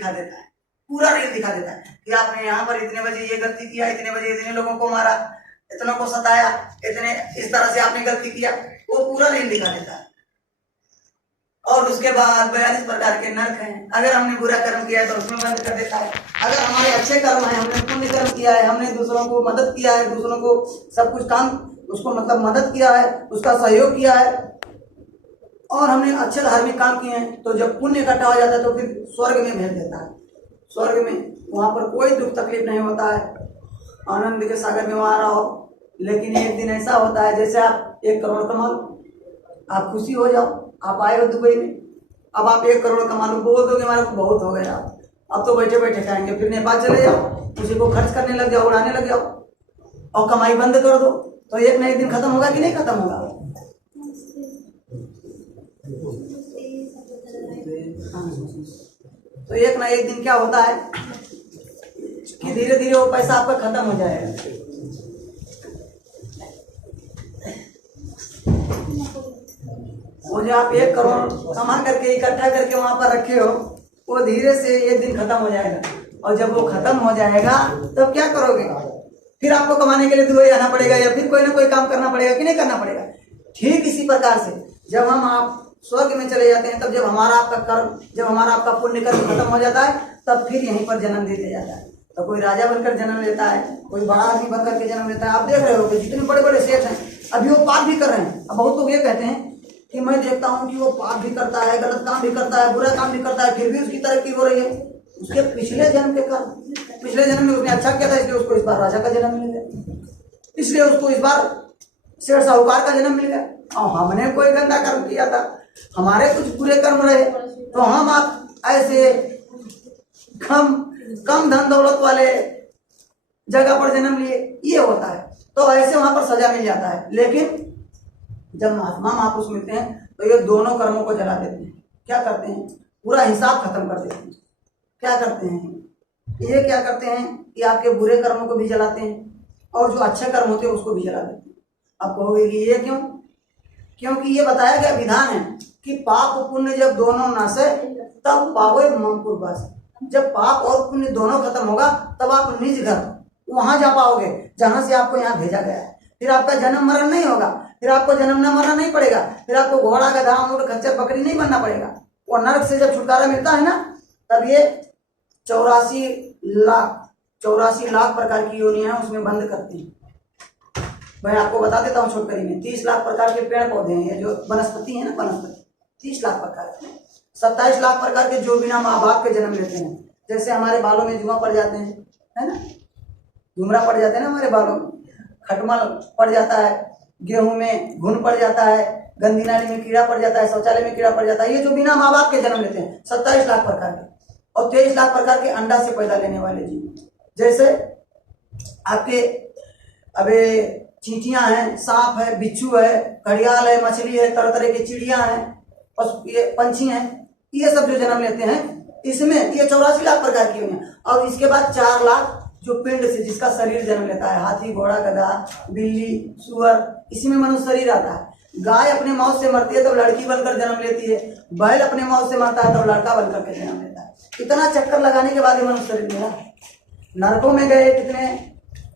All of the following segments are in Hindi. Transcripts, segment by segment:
दिखा देता है, पूरा रील दिखा देता है कि आपने यहाँ पर इतने बजे ये गलती किया, इतने बजे इतने लोगों को मारा, इतनों को सताया, इतने इस तरह से आपने गलती किया, वो पूरा रील दिखा देता है। और उसके बाद 42 प्रकार के नर्क हैं। अगर हमने बुरा कर्म किया है तो उसमें बंद कर देता है। अगर हमारे अच्छे कर्म है, हमने पुण्य कर्म किया है, हमने दूसरों को मदद किया है, दूसरों को सब कुछ काम उसको मतलब मदद किया है, उसका सहयोग किया है, और हमने अच्छे धार्मिक काम किए हैं, तो जब पुण्य इकट्ठा हो जाता है तो फिर स्वर्ग में भेज देता है। स्वर्ग में वहां पर कोई दुख तकलीफ नहीं होता है, आनंद के सागर में वहां रहो। लेकिन एक दिन ऐसा होता है जैसे आप 1 करोड़ कमा लो, आप खुशी हो जाओ, आप आए हो दुबई में, अब आप 1 करोड़ कमा लो, बोल दोगे हमारे को बहुत हो गया, अब तो बैठे बैठे खाएंगे, फिर नेपाल चले जाओ, उसी को खर्च करने लग जाओ, उड़ाने लग जाओ और कमाई बंद कर दो, तो एक ना एक दिन खत्म होगा कि नहीं खत्म होगा? तो एक ना एक दिन क्या होता है कि धीरे धीरे वो पैसा आपका खत्म हो जाएगा। वो जो आप 1 करोड़ कमा करके इकट्ठा करके वहां पर रखे हो, वो धीरे से एक दिन खत्म हो जाएगा, और जब वो खत्म हो जाएगा तब क्या करोगे? फिर आपको कमाने के लिए दुबई आना पड़ेगा, या फिर कोई ना कोई काम करना पड़ेगा कि नहीं करना पड़ेगा? ठीक इसी प्रकार से जब हम आप स्वर्ग में चले जाते हैं, तब जब हमारा आपका कर्म, जब हमारा आपका पुण्य कर्म खत्म हो जाता है, तब फिर यहीं पर जन्म दे दिया जाता है। तो कोई राजा बनकर जन्म लेता है, कोई बड़ा आदमी बनकर के जन्म लेता है। आप देख रहे हो कि जितने बड़े बड़े सेठ हैं अभी वो पाप भी कर रहे हैं। अब बहुत लोग ये कहते हैं कि मैं देखता हूँ कि वो पाप भी करता है, गलत काम भी करता है, बुरा काम भी करता है, फिर भी उसकी तरक्की हो रही है। उसके पिछले जन्म के कर्म, पिछले जन्म में उसने अच्छा किया था, इसलिए उसको इस बार राजा का जन्म मिल गया, इसलिए उसको इस बार शेर साहूकार का जन्म मिल गया। और हमने कोई गंदा कर्म किया था, हमारे कुछ बुरे कर्म रहे, तो हम आप ऐसे कम धन दौलत वाले जगह पर जन्म लिए, ये होता है। तो ऐसे वहां पर सजा मिल जाता है। लेकिन जब महात्मा महापुरुष मिलते हैं तो ये दोनों कर्मों को जला देते हैं। क्या करते हैं? पूरा हिसाब खत्म कर देते हैं। क्या करते हैं? ये क्या करते हैं कि आपके बुरे कर्मों को भी जलाते हैं, और जो अच्छे कर्म होते हैं उसको भी जला देते हैं। आप कहोगे कि ये क्यों? क्योंकि ये बताया गया विधान है कि पाप पुण्य जब दोनों नाशे तब पावे मंकुर बस। जब पाप और पुण्य दोनों खत्म होगा तब आप निज घर वहां जा पाओगे जहां से आपको यहाँ भेजा गया है। फिर आपका जन्म मरण नहीं होगा, फिर आपको जन्म न मरना नहीं पड़ेगा, फिर आपको घोड़ा गधा ऊंट खच्चर बकरी नहीं बनना पड़ेगा। वो नरक से जब छुटकारा मिलता है ना, तब ये 84 लाख प्रकार की योनियां उसमें बंद करती हैं। मैं आपको बता देता हूँ छोटकरी में, 30 लाख प्रकार के पेड़ पौधे हैं, ये जो वनस्पति है ना, वनस्पति 30 लाख प्रकार के, 27 लाख प्रकार के जो बिना माँ बाप के जन्म लेते हैं। जैसे हमारे बालों में जुआ पड़ जाते हैं, है ना, झुमरा पड़ जाते हैं ना हमारे बालों में, खटमल पड़ जाता है, गेहूं में घुन पड़ जाता है, गंदी नाली में कीड़ा पड़ जाता है, शौचालय में कीड़ा पड़ जाता है। ये जो बिना माँ बाप के जन्म लेते हैं 27 लाख प्रकार के, और 23 लाख प्रकार के अंडा से पैदा लेने वाले जीव। जैसे आपके अबे चींटियां हैं, सांप है, बिच्छू है, घड़ियाल है, मछली है, तरह तरह की चिड़िया हैं, ये पंछी हैं, ये सब जो जन्म लेते हैं इसमें ये 84 लाख प्रकार की हैं। और इसके बाद 4 लाख जो पिंड से जिसका शरीर जन्म लेता है, हाथी घोड़ा गधा बिल्ली सुअर, इसी में मनुष्य शरीर आता है। गाय अपने मौत से मरती है तब लड़की बनकर जन्म लेती है, बैल अपने मौत से मरता है तब लड़का बनकर के जन्म लेता है। इतना चक्कर लगाने के बाद ये मनुष्य शरीर मिला। नरकों में गए, कितने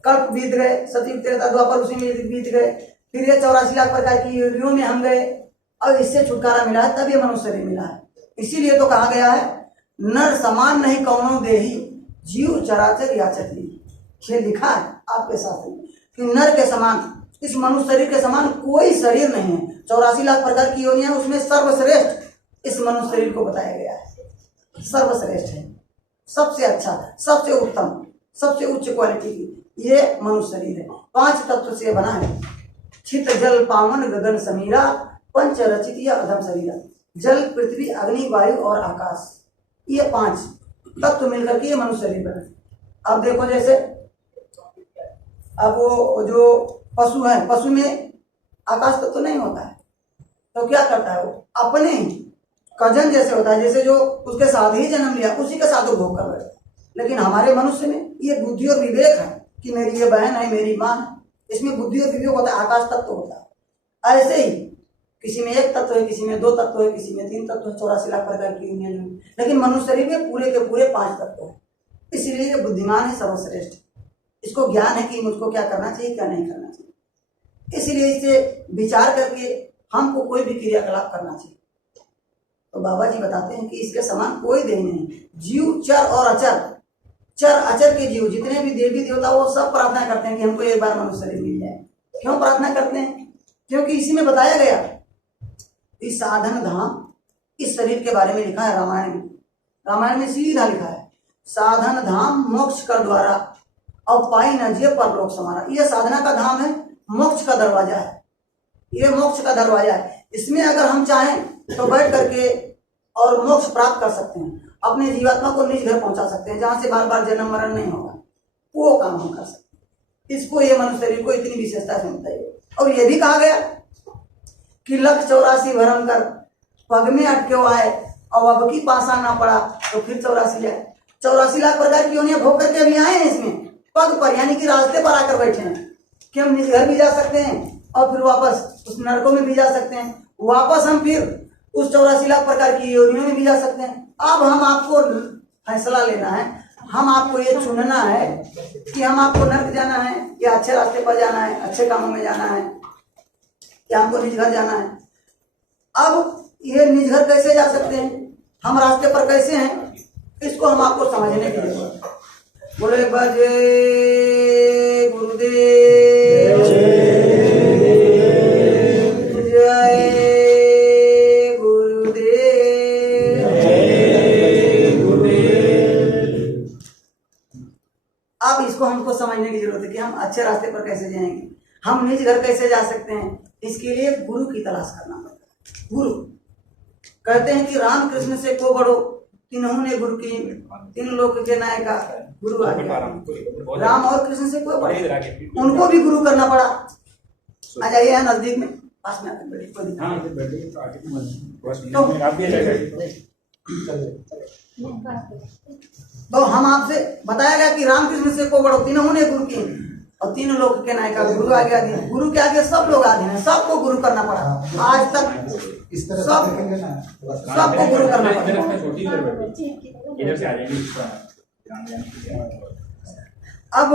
कल्प बीत गए, सती त्रेता द्वापर उसी में बीत गए, फिर ये 84 लाख प्रकार की योनियों में हम गए और इससे छुटकारा मिला है, तब ये मनुष्य शरीर मिला है। इसीलिए तो कहा गया है नर समान नहीं कौनो देही जीव चराचर याचक ली। ये लिखा है आपके साथ कि नर के समान, इस मनुष्य शरीर के समान कोई शरीर नहीं है। 84 लाख प्रकार की योनियां, उसमें सर्वश्रेष्ठ इस मनुष्य शरीर को बताया गया है। सर्वश्रेष्ठ है, सबसे अच्छा, सबसे उत्तम, सबसे उच्च क्वालिटी की ये मनुष्य शरीर है। 5 तत्व से बना है। छित जल पावन गगन समीरा, पंच रचित या अधम शरीरा। जल पृथ्वी अग्नि वायु और आकाश, ये 5 तत्व मिलकर के ये मनुष्य शरीर बना। अब देखो जैसे अब वो जो पशु है, पशु में आकाश तत्व नहीं होता है, तो क्या करता है वो अपने कजन जैसे होता है, जैसे जो उसके साथ ही जन्म लिया उसी के साथ वो भोग कर बैठता। लेकिन हमारे मनुष्य में ये बुद्धि और विवेक है कि मेरी ये बहन है, मेरी माँ है, इसमें बुद्धि और विवेक होता है, आकाश तत्व होता है। ऐसे ही किसी में एक तत्व है, किसी में दो तत्व है, किसी में तीन तत्व है, 84 लाख प्रकार की यूनियन है। लेकिन मनुष्य शरीर में पूरे के पूरे 5 तत्व है। इसीलिए ये बुद्धिमान है, सर्वश्रेष्ठ। इसको ज्ञान है कि मुझको क्या करना चाहिए, क्या नहीं करना चाहिए। इसीलिए इसे विचार करके हमको कोई भी क्रियाकलाप करना चाहिए। तो बाबा जी बताते हैं कि इसके समान कोई देह नहीं। जीव, चर और अचर, चर अचर के जीव जितने भी देवी देवता वो सब प्रार्थना करते हैं कि हमको एक बार मनुष्य शरीर मिल जाए। क्यों प्रार्थना करते हैं? क्योंकि इसी में बताया गया इस साधन धाम, इस शरीर के बारे में लिखा है रामायण में। रामायण में सीधा लिखा है साधन धाम मोक्ष का द्वारा और पाई न जिय परलोक समारा। ये साधना का धाम है, मोक्ष का दरवाजा है, ये मोक्ष का दरवाजा है। इसमें अगर हम चाहें तो बैठ करके और मोक्ष प्राप्त कर सकते हैं, अपने जीवात्मा को निज घर पहुंचा सकते हैं, जहां से बार बार जन्म मरण नहीं होगा। वो काम हम कर सकते हैं। इसको ये मनुष्य शरीर को इतनी विशेषता से मिलता है। और ये भी कहा गया कि 184 भरम कर पग में अटके आए और अब की पासा ना पड़ा तो फिर 84 जाए। 84 लाख प्रकार की योनियां भोग करके अभी आए हैं इसमें पग पर, यानी कि रास्ते पर आकर बैठे हैं कि हम निज घर भी जा सकते हैं और फिर वापस उस नरकों में भी जा सकते हैं, वापस हम फिर उस 84 लाख प्रकार की योनियों में भी जा सकते हैं। अब हम आपको फैसला लेना है, हम आपको ये चुनना है कि हम आपको नर्क जाना है या अच्छे रास्ते पर जाना है, अच्छे कामों में जाना है, या हमको निज घर जाना है। अब ये निज घर कैसे जा सकते हैं, हम रास्ते पर कैसे हैं, इसको हम आपको समझने की जरूरत है। बोले बजे गुरुदेव जय गुरुदेव। अब इसको हमको समझने की जरूरत है कि हम अच्छे रास्ते पर कैसे जाएंगे, हम निज घर कैसे जा सकते हैं। इसके लिए गुरु की तलाश करना पड़ता है। गुरु कहते हैं कि राम कृष्ण से को बड़ो तीनों ने गुरु की, तीन लोक के नायका गुरु आगे। राम और कृष्ण से कोई बड़े, उनको भी गुरु करना पड़ा। आ जाइए यहाँ नजदीक में, पास में आकर बैठिए, कोई तो हम आपसे बताया गया कि राम कृष्ण से को बड़ो तीनों ने गुरु की और तीनों लोग के नायका गुरु आगे अधीन। गुरु के आगे सब लोग अधीन है, सबको गुरु करना पड़ा। आज तक सबको गुरु करना पड़ा। अब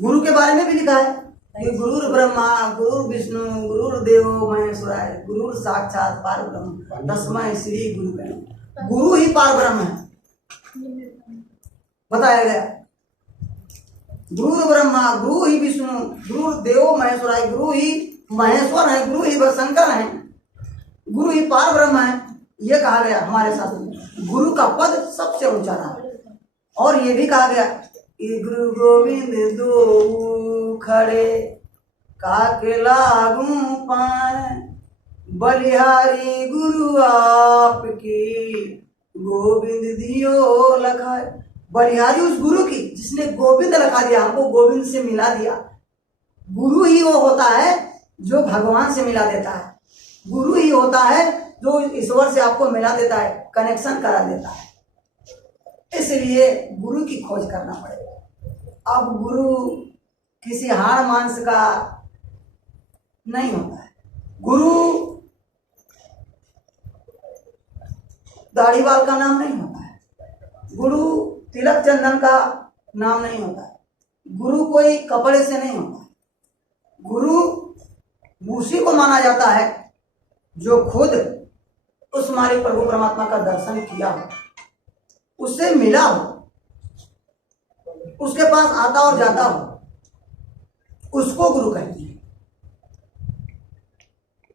गुरु के बारे में भी लिखा है कि गुरुर ब्रह्मा गुरुर विष्णु गुरुर देवो महेश्वराय गुरुर साक्षात पार ब्रह्म तस्मै श्री गुरु। गुरु ही पार ब्रह्म है, बताया गया। गुरु ब्रह्मा गुरु ही विष्णु गुरु देवो महेश्वराय, गुरु ही महेश्वर है, गुरु ही शंकर है, गुरु ही पार ब्रह्म है। ये कहा गया हमारे शास्त्र में। गुरु का पद सबसे ऊंचा रहा। और ये भी कहा गया कि गुरु गोविंद दो खड़े काके लागू पाए बलिहारी गुरु आपकी गोविंद दियो लखाए। बलिहारी उस गुरु की जिसने गोविंद लखा दिया, हमको गोविंद से मिला दिया। गुरु ही वो होता है जो भगवान से मिला देता है, गुरु ही होता है जो ईश्वर से आपको मिला देता है, कनेक्शन करा देता है। इसलिए गुरु की खोज करना पड़ेगा। अब गुरु किसी हाड़ मांस का नहीं होता है। गुरु दाढ़ी बाल का नाम नहीं होता है, गुरु तिलक चंदन का नाम नहीं होता है, गुरु कोई कपड़े से नहीं होता है। गुरु उसी को माना जाता है जो खुद उस हमारे प्रभु परमात्मा का दर्शन किया हो, उससे मिला हो, उसके पास आता और जाता हो, उसको गुरु कहते हैं।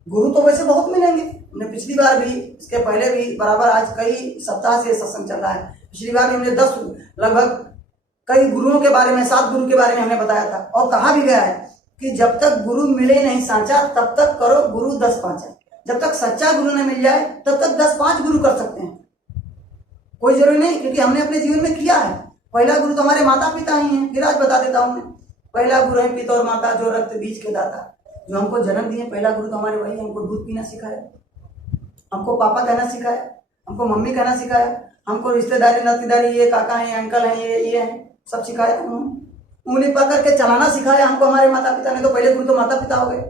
गुरु तो वैसे बहुत मिलेंगे, हमने पिछली बार भी, इसके पहले भी बराबर, आज कई सप्ताह से सत्संग चल रहा है। पिछली बार भी हमने 10 लगभग कई गुरुओं के बारे में, 7 गुरु के बारे में हमने बताया था। और कहा भी गया है कि जब तक गुरु मिले नहीं सांचा तब तक करो गुरु 10 पांचा। जब तक सच्चा गुरु न मिल जाए तब तक 10-5 गुरु कर सकते हैं, कोई जरूरी नहीं, क्योंकि हमने अपने जीवन में किया है। पहला गुरु तो हमारे माता पिता ही हैं। फिर आज बता देता हूं मैं, पहला गुरु है पिता और माता जो रक्त बीज के दाता, जो हमको जन्म दिए। पहला गुरु तो हमारे वही, हमको दूध पीना सिखाया, हमको पापा कहना सिखाया, हमको मम्मी कहना सिखाया, हमको रिश्तेदारी नातेदारी, ये काका है, अंकल है, ये है, सब सिखाया। उंगली पकड़ के चलाना सिखाया हमको हमारे माता पिता ने। तो पहले गुरु तो माता पिता हो गए।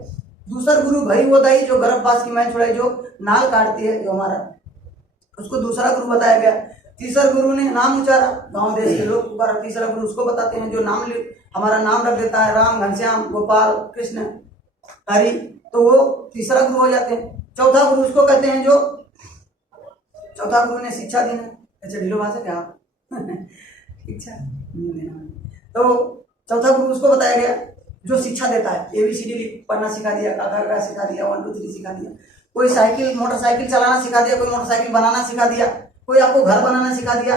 दूसरा गुरु भई वो दाई जो गर्भवास की मैल छुड़ाई, जो नाल काटती है जो हमारा, उसको दूसरा गुरु बताया गया। तीसरा गुरु ने नाम उचारा, गांव देश के लोग पुकारा, तीसरा गुरु उसको बताते हैं जो नाम हमारा नाम रख देता है, राम, घनश्याम, गोपाल, कृष्ण, हरि, तो वो तीसरा गुरु हो जाते हैं। चौथा गुरु उसको कहते हैं जो, चौथा गुरु ने शिक्षा देना। अच्छा ढीलो भाषा क्या शिक्षा तो चौथा गुरु उसको बताया गया जो शिक्षा देता है, ABCD पढ़ना सिखा दिया, का सिखा दिया, 1 2 3 सिखा दिया, कोई साइकिल मोटरसाइकिल चलाना सिखा दिया, कोई मोटरसाइकिल बनाना सिखा दिया, कोई आपको घर बनाना सिखा दिया,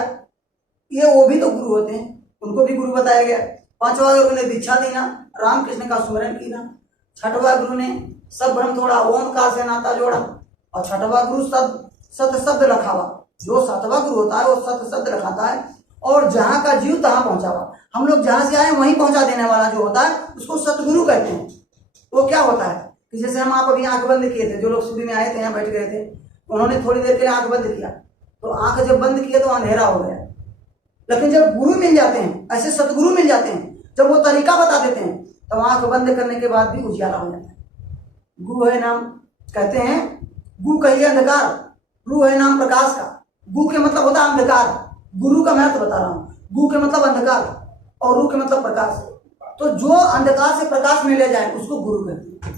ये वो भी तो गुरु होते हैं, उनको भी गुरु बताया गया। पांचवा गुरु ने दीक्षा देना, राम कृष्ण का सुमिरन कीना। छठवा गुरु ने सब ब्रह्म थोड़ा, ओमकार से नाता जोड़ा। और छठवा गुरु सत शब्द रखावा, जो सातवां गुरु होता है वो सत शब्द रखाता है और जहां का जीव तहां पहुंचावा। हम लोग जहां से आए वहीं पहुंचा देने वाला जो होता है उसको सतगुरु कहते हैं। वो क्या होता है कि जैसे हम आप अभी आंख बंद किए थे, जो लोग सूर्य में आए थे यहाँ बैठ गए थे, उन्होंने थोड़ी देर के लिए आंख बंद किया, तो आंख जब बंद किया तो अंधेरा हो गया। लेकिन जब गुरु मिल जाते हैं, ऐसे सतगुरु मिल जाते हैं, जब वो तरीका बता देते हैं, तो आंख बंद करने के बाद भी उजियाला हो जाता है। गु है नाम, कहते हैं गु कहिए अंधकार, रू है नाम प्रकाश का। गु के मतलब होता है अंधकार, गुरु का मैं तो बता रहा हूँ। गु के मतलब अंधकार और रू के मतलब प्रकाश। तो जो अंधकार से प्रकाश में ले जाए उसको गुरु कहते हैं।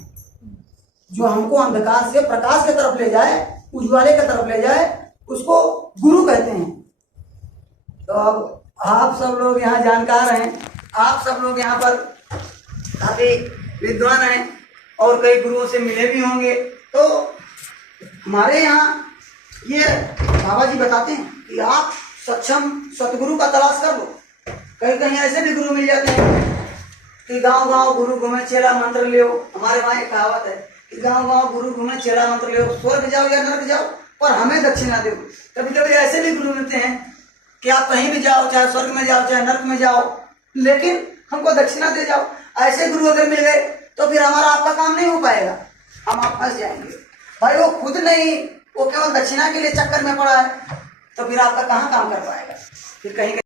जो हमको अंधकार से प्रकाश की तरफ ले जाए, उज्ज्वले की तरफ ले जाए, उसको गुरु कहते हैं। तो अब आप सब लोग यहाँ जानकार हैं, आप सब लोग यहाँ पर काफी विद्वान हैं और कई गुरुओं से मिले भी होंगे। तो हमारे यहाँ ये बाबा जी बताते हैं कि आप सक्षम सतगुरु का तलाश कर लो। कहीं कहीं ऐसे भी गुरु मिल जाते हैं कि गांव गांव गुरु घूमे चेला मंत्र ले। हमारे वहाँ एक कहावत है कि गांव गांव गुरु घूमे चेला मंत्र ले, स्वर्ग जाओ या नर्क जाओ पर हमें दक्षिणा दो। कभी कभी ऐसे भी गुरु मिलते हैं कि आप कहीं भी जाओ, चाहे स्वर्ग में जाओ चाहे नर्क में जाओ, लेकिन हमको दक्षिणा दे जाओ। ऐसे गुरु अगर मिल गए तो फिर हमारा आपका काम नहीं हो पाएगा, हम आप फंस जाएंगे। भाई वो खुद नहीं, वो केवल दक्षिणा के लिए चक्कर में पड़ा है, तो फिर आपका कहाँ काम कर पाएगा। फिर कहीं